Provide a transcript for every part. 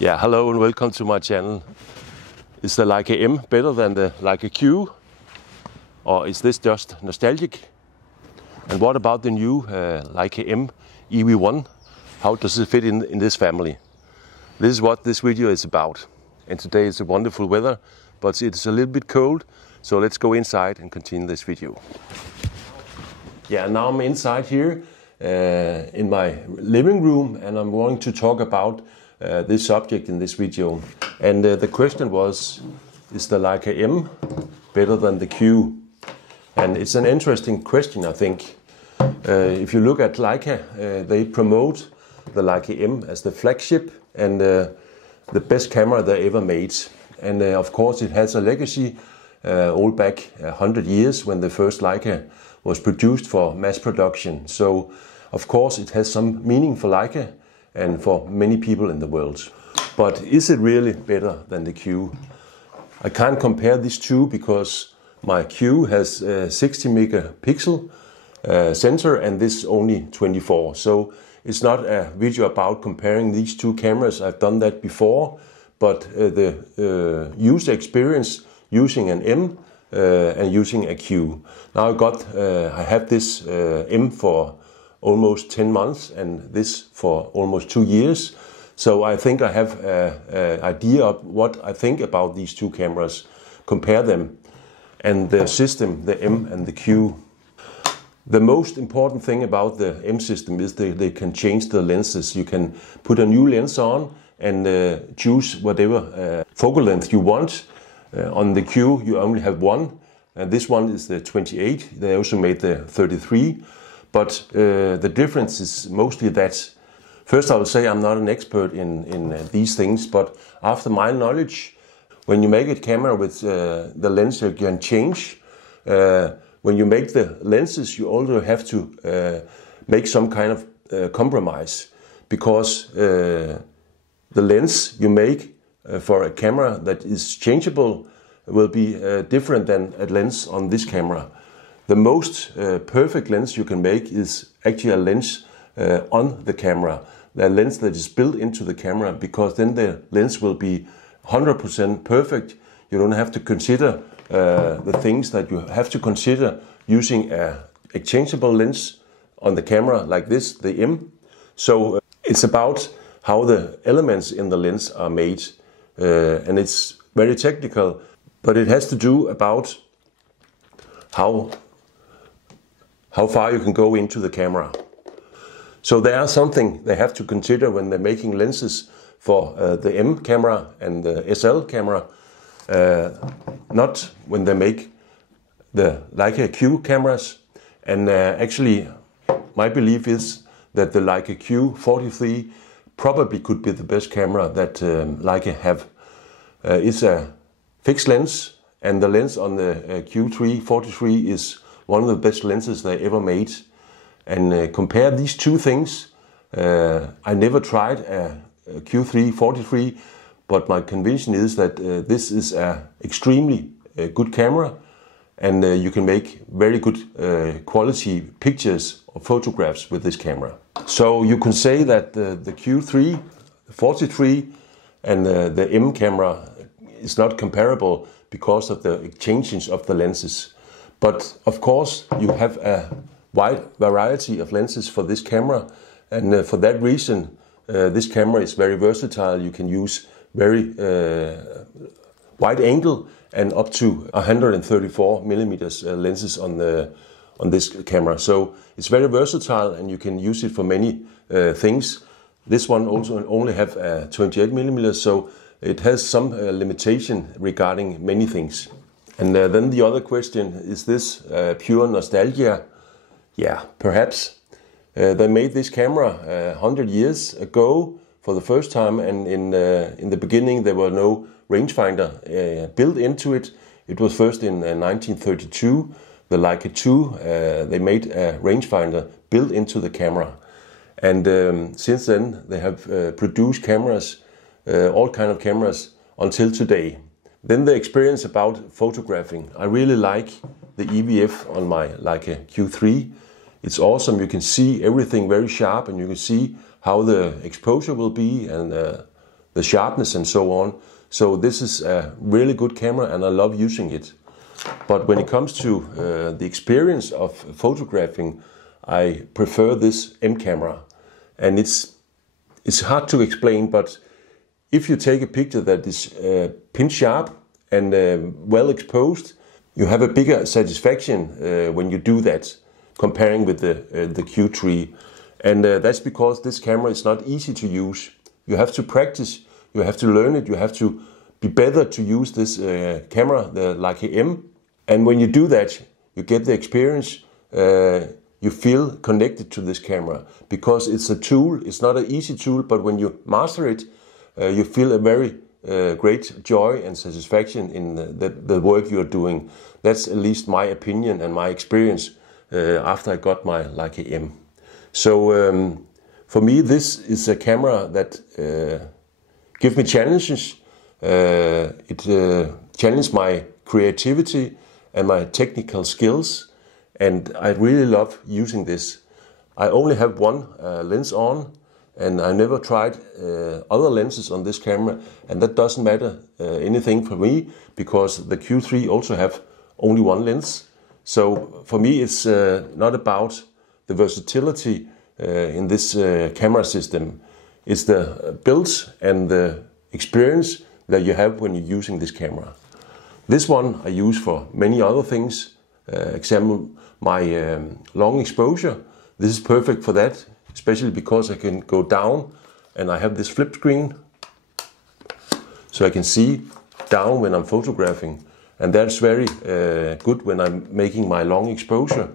Yeah, hello and welcome to my channel. Is the Leica M better than the Leica Q? Or is this just nostalgic? And what about the new Leica M EV1? How does it fit in this family? This is what this video is about. And today is a wonderful weather, but it's a little bit cold. So let's go inside and continue this video. Yeah, now I'm inside here in my living room, and I'm going to talk about this subject in this video. And the question was, is the Leica M better than the Q? And it's an interesting question, I think. If you look at Leica, they promote the Leica M as the flagship and the best camera they ever made. And of course it has a legacy all back 100 years when the first Leica was produced for mass production. So of course it has some meaning for Leica and for many people in the world. But is it really better than the Q? I can't compare these two because my Q has a 60 megapixel sensor and this only 24. So it's not a video about comparing these two cameras. I've done that before, but the user experience using an M and using a Q. Now I have this M for almost 10 months and this for almost 2 years. So I think I have an idea of what I think about these two cameras, compare them, and the system, the M and the Q. The most important thing about the M system is they can change the lenses. You can put a new lens on and choose whatever focal length you want. On the Q you only have one, and this one is the 28. They also made the 33. But the difference is mostly that. First I will say I'm not an expert in these things, but after my knowledge, when you make a camera with the lens you can change, when you make the lenses you also have to make some kind of compromise, because the lens you make for a camera that is changeable will be different than a lens on this camera. The most perfect lens you can make is actually a lens on the camera, the lens that is built into the camera, because then the lens will be 100% perfect. You don't have to consider the things that you have to consider using a exchangeable lens on the camera like this, the M. So it's about how the elements in the lens are made, and it's very technical, but it has to do about how far you can go into the camera. So there are something they have to consider when they're making lenses for the M camera and the SL camera, not when they make the Leica Q cameras. And actually my belief is that the Leica Q43 probably could be the best camera that Leica have. It's a fixed lens, and the lens on the Q43 is one of the best lenses they ever made. And compare these two things. I never tried a Q43, but my conviction is that this is an extremely good camera, and you can make very good quality pictures or photographs with this camera. So you can say that the Q43 and the M camera is not comparable because of the exchanges of the lenses. But of course you have a wide variety of lenses for this camera, and for that reason this camera is very versatile. You can use very wide angle and up to 134 millimeters lenses on this camera. So it's very versatile and you can use it for many things. This one also only have 28 millimeters, so it has some limitation regarding many things. And then the other question, is this pure nostalgia? Yeah, perhaps. They made this camera 100 years ago for the first time, and in the beginning there were no rangefinder built into it. It was first in 1932, the Leica 2, they made a rangefinder built into the camera. And since then they have produced cameras, all kind of cameras until today. Then the experience about photographing. I really like the EVF on my Leica Q3. It's awesome. You can see everything very sharp, and you can see how the exposure will be and the sharpness and so on. So this is a really good camera and I love using it. But when it comes to the experience of photographing, I prefer this M camera. And it's hard to explain, but if you take a picture that is pin sharp and well exposed, you have a bigger satisfaction when you do that, comparing with the Q3. And that's because this camera is not easy to use. You have to practice, you have to learn it, you have to be better to use this camera, the Leica M. And when you do that, you get the experience, you feel connected to this camera. Because it's a tool, it's not an easy tool, but when you master it, you feel a very great joy and satisfaction in the work you're doing. That's at least my opinion and my experience after I got my Leica M. So for me, this is a camera that gives me challenges. It challenges my creativity and my technical skills, and I really love using this. I only have one lens on, and I never tried other lenses on this camera, and that doesn't matter anything for me, because the Q3 also have only one lens. So for me, it's not about the versatility in this camera system. It's the build and the experience that you have when you're using this camera. This one I use for many other things. Example, my long exposure. This is perfect for that, especially because I can go down and I have this flip screen, so I can see down when I'm photographing. And that's very good when I'm making my long exposure.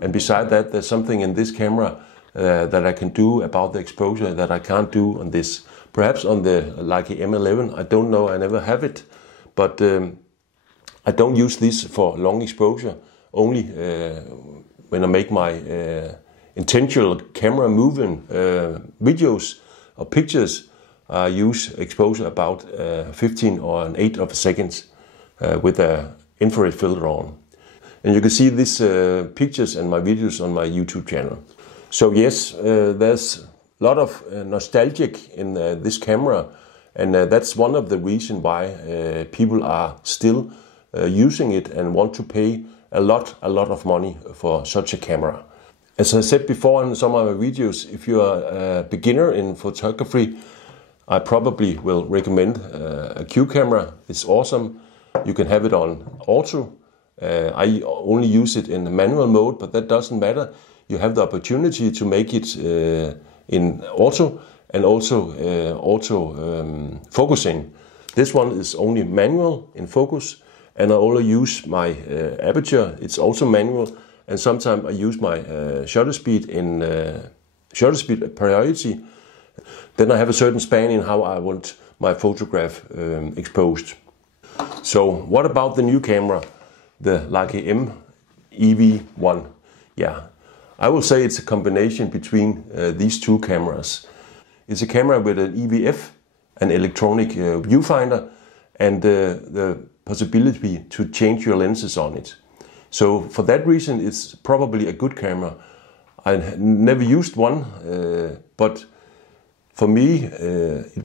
And beside that, there's something in this camera that I can do about the exposure that I can't do on this. Perhaps on the Leica M11, I don't know, I never have it. But I don't use this for long exposure, only when I make my intentional camera moving videos or pictures. I use exposure about 15 or an 8 of a second with an infrared filter on. And you can see these pictures and my videos on my YouTube channel. So yes, there's a lot of nostalgic in this camera, and that's one of the reasons why people are still using it and want to pay a lot of money for such a camera. As I said before in some of my videos, if you are a beginner in photography, I probably will recommend a Q camera. It's awesome. You can have it on auto. I only use it in the manual mode, but that doesn't matter. You have the opportunity to make it in auto and also auto focusing. This one is only manual in focus, and I only use my aperture. It's also manual, and sometimes I use my shutter speed in shutter speed priority. Then I have a certain span in how I want my photograph exposed. So what about the new camera, the Leica M EV1? Yeah, I will say it's a combination between these two cameras. It's a camera with an EVF, an electronic viewfinder, and the possibility to change your lenses on it. So for that reason, it's probably a good camera. I never used one, but for me,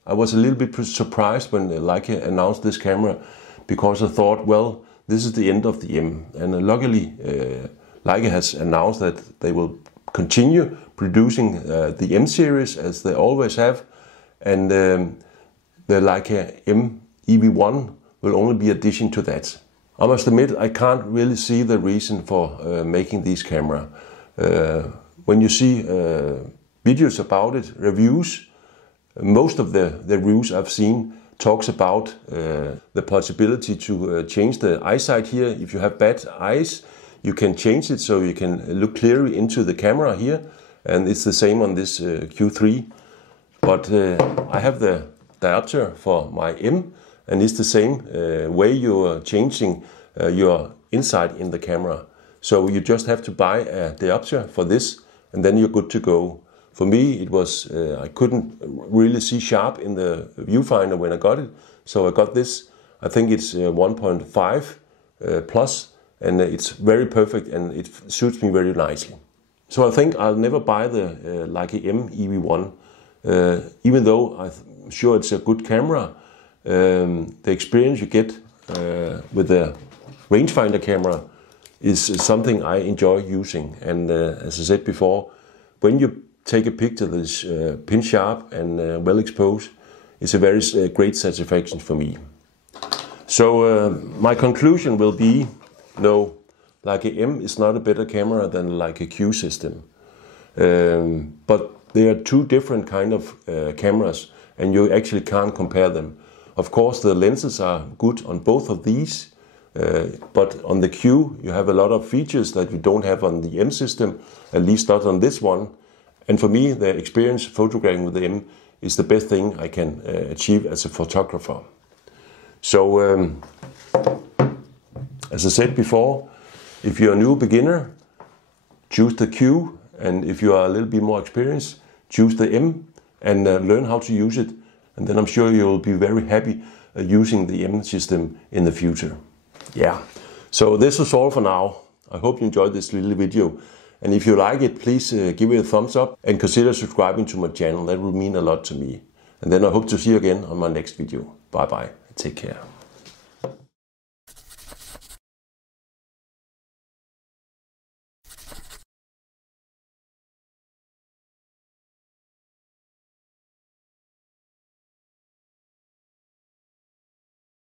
I was a little bit surprised when Leica announced this camera, because I thought, well, this is the end of the M. And luckily, Leica has announced that they will continue producing the M series as they always have, and the Leica M EV1 will only be addition to that. I must admit, I can't really see the reason for making this camera. When you see videos about it, reviews, most of the reviews I've seen talks about the possibility to change the eyesight here. If you have bad eyes, you can change it so you can look clearly into the camera here, and it's the same on this Q3. But I have the diopter for my M, and it's the same way you're changing your inside in the camera. So you just have to buy a diopter for this, and then you're good to go. For me, it was I couldn't really see sharp in the viewfinder when I got it, so I got this. I think it's 1.5 plus, and it's very perfect, and it suits me very nicely. So I think I'll never buy the Leica M EV1. Even though I'm sure it's a good camera, the experience you get with the rangefinder camera is something I enjoy using. And as I said before, when you take a picture that is pin sharp and well exposed, it's a very great satisfaction for me. So my conclusion will be, no, Leica M is not a better camera than Leica Q system. But they are two different kind of cameras, and you actually can't compare them. Of course, the lenses are good on both of these, but on the Q you have a lot of features that you don't have on the M system, at least not on this one. And for me, the experience photographing with the M is the best thing I can achieve as a photographer. So, as I said before, if you're a new beginner, choose the Q, and if you are a little bit more experienced, choose the M and learn how to use it. And then I'm sure you'll be very happy using the M system in the future. Yeah, so this was all for now. I hope you enjoyed this little video. And if you like it, please give it a thumbs up and consider subscribing to my channel. That will mean a lot to me. And then I hope to see you again on my next video. Bye bye. Take care.